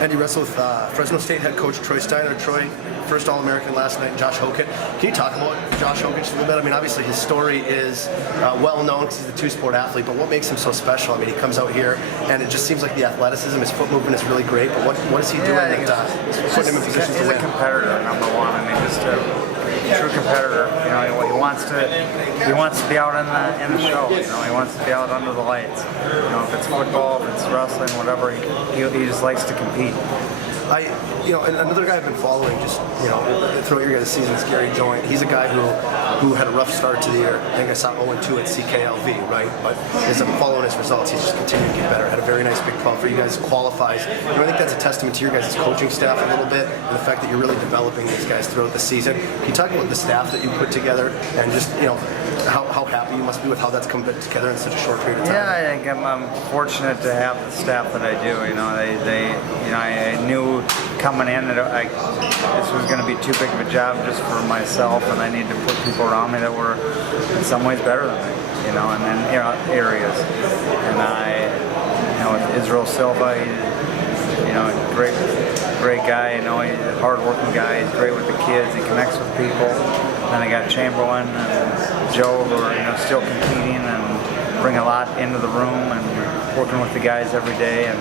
And you wrestled with Fresno State head coach Troy Steiner. Troy, first All-American last night, Josh Hogan. Can you talk about Josh Hogan just a little bit? I mean, obviously his story is well known because he's a two-sport athlete, but what makes him so special? I mean, he comes out here and it just seems like the athleticism, his foot movement is really great, but what is he doing that putting him in positions to win? He's a competitor, number one. I mean, just a true competitor. You know, he wants to be out in the show. You know, he wants to be out under the lights. You know, if it's football, if it's wrestling, whatever, he just likes to compete. And another guy I've been following just, throughout your guys' season is Gary Joint. He's a guy who had a rough start to the year. I think I saw 0-2 at CKLV, right? But as I'm following his results, he's just continuing to get better. Had a very nice Big 12 for you guys, qualifies. I think that's a testament to your guys' coaching staff a little bit, and the fact that you're really developing these guys throughout the season. Can you talk about the staff that you put together and just, how happy you must be with how that's come together in such a short period of time? Yeah, I think I'm fortunate to have the staff that I do. I knew coming in that this was going to be too big of a job just for myself, and I needed to put people around me that were in some ways better than me, and in areas. And with Israel Silva, he's, great guy. He's a hard-working guy. He's great with the kids. He connects with people. Then I got Chamberlain and Joe, who are still competing and bring a lot into the room and working with the guys every day. And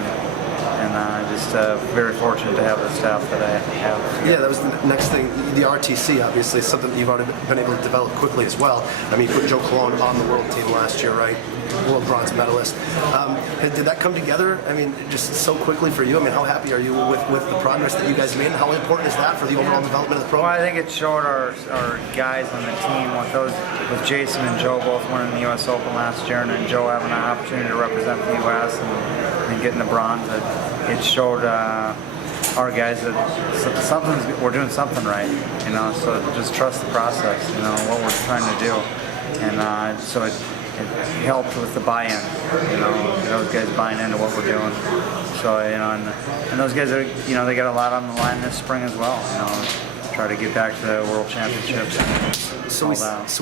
just very fortunate to have the staff that I have. Yeah, that was the next thing. The RTC, obviously, is something that you've already been able to develop quickly as well. I mean, you put Joe Colon on the world team last year, right? World bronze medalist. Did that come together? I mean, just so quickly for you? I mean, how happy are you with the progress that you guys made? And how important is that for the overall development of the program? Well, I think it showed our guys on the team with Jason and Joe both winning the U.S. Open last year, and then Joe having an opportunity to represent the U.S. and getting the bronze. It showed our guys that we're doing something right, so just trust the process, what we're trying to do. And so it helped with the buy-in, those guys buying into what we're doing. So, and those guys are, they got a lot on the line this spring as well, try to get back to the World Championships. So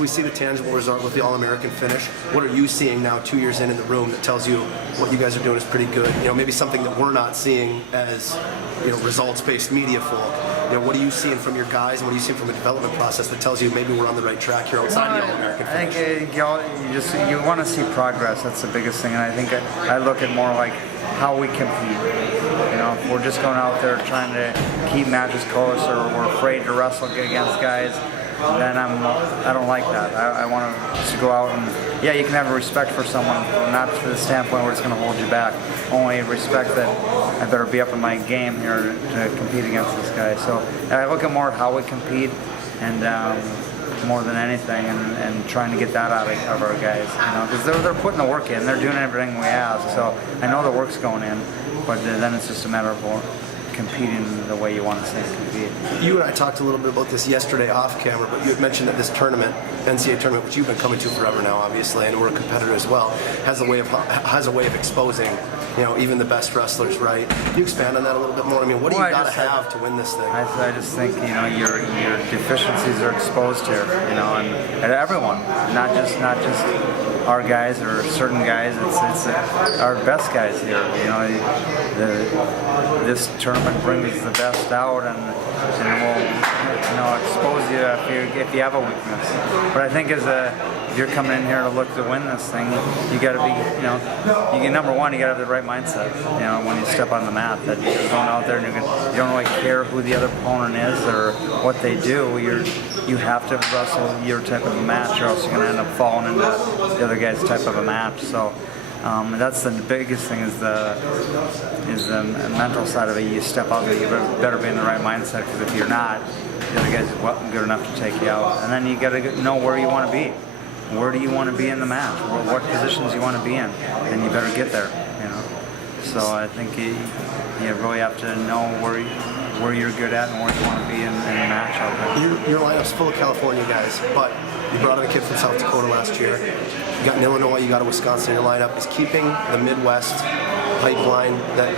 we see the tangible result with the All-American finish. What are you seeing now 2 years in the room that tells you what you guys are doing is pretty good? Maybe something that we're not seeing as, results-based media for. What are you seeing from your guys, and what are you seeing from the development process that tells you maybe we're on the right track here outside the All-American finish? I think you want to see progress. That's the biggest thing, and I think I look at more like how we compete. If we're just going out there trying to keep matches close, or we're afraid to wrestle against guys, then I don't like that. I want to go out and, you can have a respect for someone, not to the standpoint where it's going to hold you back. Only respect that I better be up in my game here to compete against this guy. So I look at more at how we compete, and more than anything, and trying to get that out of our guys, because they're putting the work in, they're doing everything we ask. So I know the work's going in, but then it's just a matter of competing the way you want to see them compete. You and I talked a little bit about this yesterday off camera, but you had mentioned that this tournament, NCAA tournament, which you've been coming to forever now, obviously, and we're a competitor as well, has a way of exposing, even the best wrestlers, right? Can you expand on that a little bit more? I mean, what do you got to have to win this thing? I just think your deficiencies are exposed here, and everyone, not just our guys or certain guys. It's our best guys here. This tournament brings the best out, and will expose you if you have a weakness. But I think if you're coming in here to look to win this thing, you got to be, number one, you got to have the right mindset. When you step on the mat, that you're going out there and you don't really care who the other opponent is or what they do. You have to wrestle your type of a match, or else you're going to end up falling into the other guy's type of a match. So that's the biggest thing, is the mental side of it. You step out there, you better be in the right mindset, because if you're not, the other guy's good enough to take you out. And then you got to know where you want to be. Where do you want to be in the match? What positions you want to be in? And you better get there. So I think you really have to know where you're good at and where you want to be in a match out there. Your lineup's full of California guys, but you brought in a kid from South Dakota last year. You got an Illinois, you got a Wisconsin in your lineup. Is keeping the Midwest pipeline that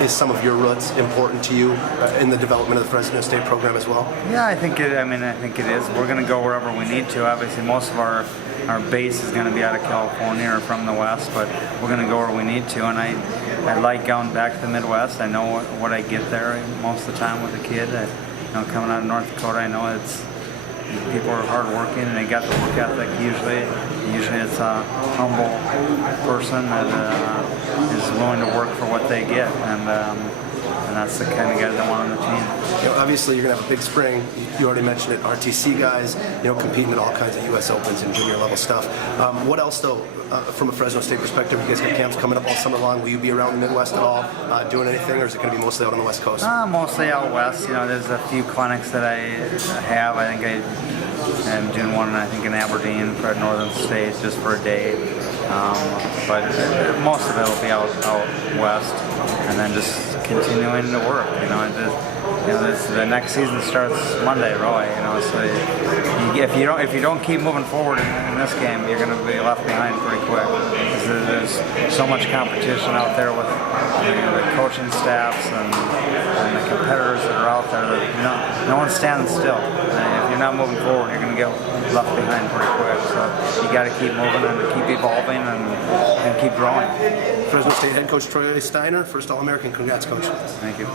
is some of your roots important to you in the development of the Fresno State program as well? Yeah, I think it is. We're going to go wherever we need to. Obviously, most of our base is going to be out of California or from the West, but we're going to go where we need to. And I like going back to the Midwest. I know what I get there most of the time with a kid. Coming out of North Dakota, I know people are hardworking and they got the work ethic. Usually it's a humble person that is willing to work for what they get, and that's the kind of guys I want on the team. Obviously, you're going to have a big spring. You already mentioned it. RTC guys, competing in all kinds of U.S. Opens and junior level stuff. What else, though, from a Fresno State perspective? You guys got camps coming up all summer long. Will you be around the Midwest at all, doing anything, or is it going to be mostly out on the West Coast? Mostly out west. There's a few clinics that I have. I think I'm doing one, I think, in Aberdeen for Northern States just for a day. But most of it will be out west, and then just continuing to work. The next season starts Monday, really. So if you don't keep moving forward in this game, you're going to be left behind pretty quick. There's so much competition out there with the coaching staffs and the competitors that are out there. That, no one's standing still. If you're not moving forward, you're going to get left behind pretty quick. So you got to keep moving and keep evolving and keep growing. Fresno State head coach Troy Steiner, first All-American. Congrats, Coach. Thank you.